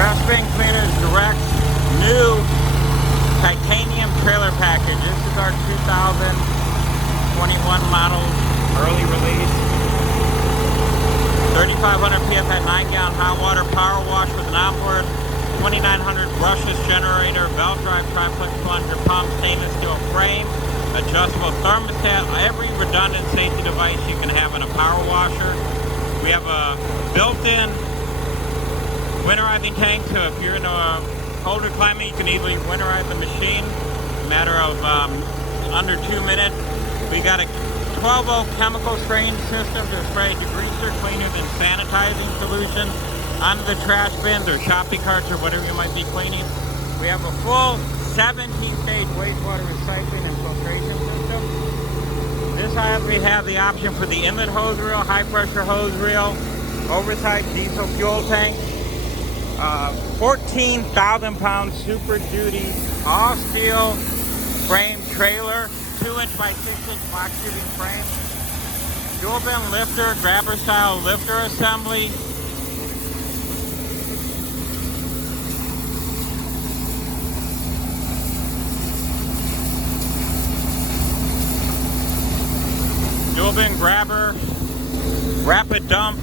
Trash Bin Cleaners Direct new titanium trailer package. This is our 2021 model, early release. 3,500 PSI 9-gallon hot water power wash with an onboard 2,900 brushless generator, belt drive, triplex plunger, pump, stainless steel frame, adjustable thermostat, every redundant safety device you can have in a power washer. We have a built-in winterizing tank, so if you're in a colder climate, you can easily winterize the machine in a matter of under 2 minutes. We got a 12-volt chemical spraying system to spray degreaser, cleaners, and sanitizing solutions onto the trash bins or shopping carts or whatever you might be cleaning. We have a full 17-stage wastewater recycling and filtration system. This we have the option for the inlet hose reel, high pressure hose reel, oversized diesel fuel tank, 14,000 pound super duty all steel frame trailer, 2-inch by 6-inch box tubing frame, dual bin lifter, grabber style lifter assembly. Dual bin grabber, rapid dump,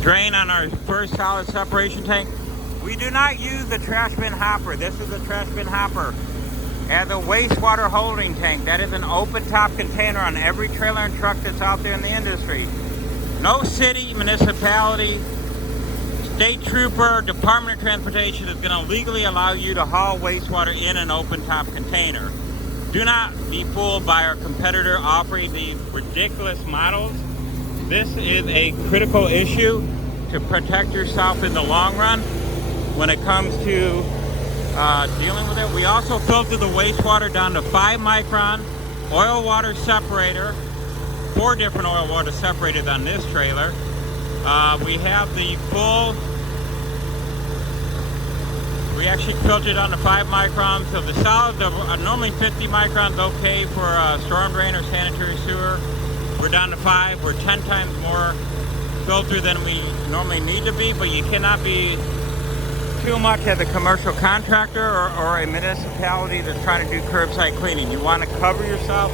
drain on our first solid separation tank. We do not use the trash bin hopper. This is a trash bin hopper. As a wastewater holding tank, that is an open top container on every trailer and truck that's out there in the industry. No city, municipality, state trooper, Department of Transportation is going to legally allow you to haul wastewater in an open top container. Do not be fooled by our competitor offering these ridiculous models. This is a critical issue to protect yourself in the long run when it comes to dealing with it. We also filter the wastewater down to 5 micron oil water separator, 4 different oil water separators on this trailer. We have the full, we actually filtered down to 5 microns, so the solids are normally 50 microns okay for storm drain or sanitary sewer. We're down to 5. We're 10 times more filtered than we normally need to be, but you cannot be too much as a commercial contractor or a municipality that's trying to do curbside cleaning. You want to cover yourself.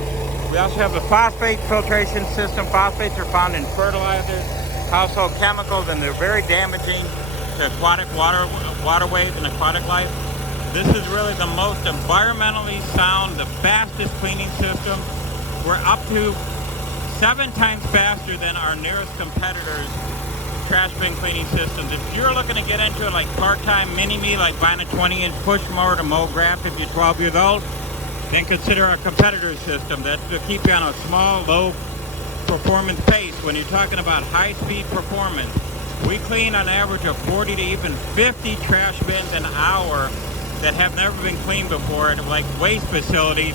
We also have a phosphate filtration system. Phosphates are found in fertilizers, household chemicals, and they're very damaging to aquatic waterways and aquatic life. This is really the most environmentally sound, the fastest cleaning system. We're up to 7 times faster than our nearest competitors' trash bin cleaning systems. If you're looking to get into it like part-time mini-me, like buying a 20-inch push mower to mow grass if you're 12 years old, then consider our competitor's system. That's to keep you on a small, low performance pace. When you're talking about high-speed performance, we clean on average of 40 to even 50 trash bins an hour that have never been cleaned before at like waste facilities,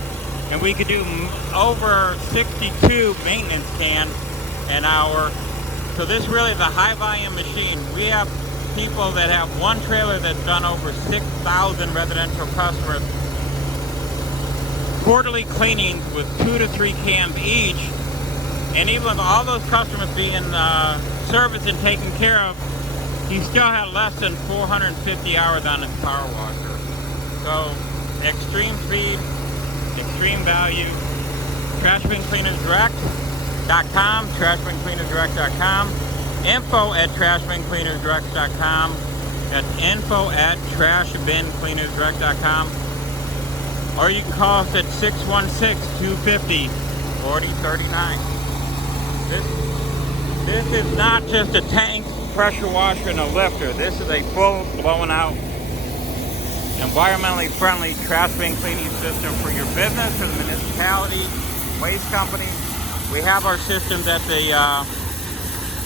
and we could do over 62 maintenance cans an hour. So this really is a high volume machine. We have people that have one trailer that's done over 6,000 residential customers quarterly cleanings with 2 to 3 cans each, and even with all those customers being serviced and taken care of, he still had less than 450 hours on his power washer. So extreme speed, extreme value. TrashBinCleanersDirect.com, TrashBinCleanersDirect.com, info@TrashBinCleanersDirect.com. That's info@TrashBinCleanersDirect.com. Or you can call us at 616-250-4039. This is not just a tank, pressure washer, and a lifter. This is a full blown out, environmentally friendly trash bin cleaning system for your business or the municipality, waste company. We have our systems at the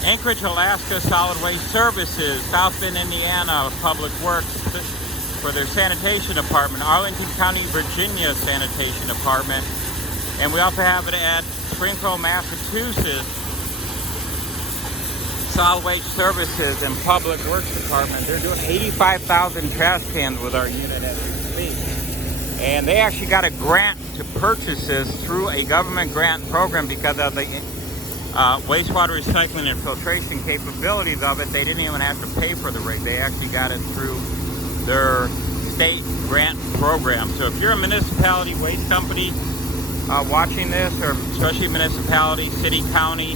Anchorage, Alaska Solid Waste Services, South Bend, Indiana Public Works for their sanitation department, Arlington County, Virginia Sanitation Department, and we also have it at Springfield, Massachusetts Solid Waste Services and Public Works Department. They're doing 85,000 trash cans with our unit as we speak. And they actually got a grant to purchase this through a government grant program because of the wastewater recycling and filtration capabilities of it. They didn't even have to pay for the rig. They actually got it through their state grant program. So if you're a municipality waste company watching this, or especially municipality, city, county,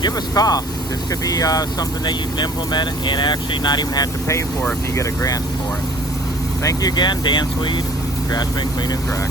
give us a call. This could be something that you can implement and actually not even have to pay for if you get a grant for it. Thank you again, Dan Swede, Trash Bin Clean and Track.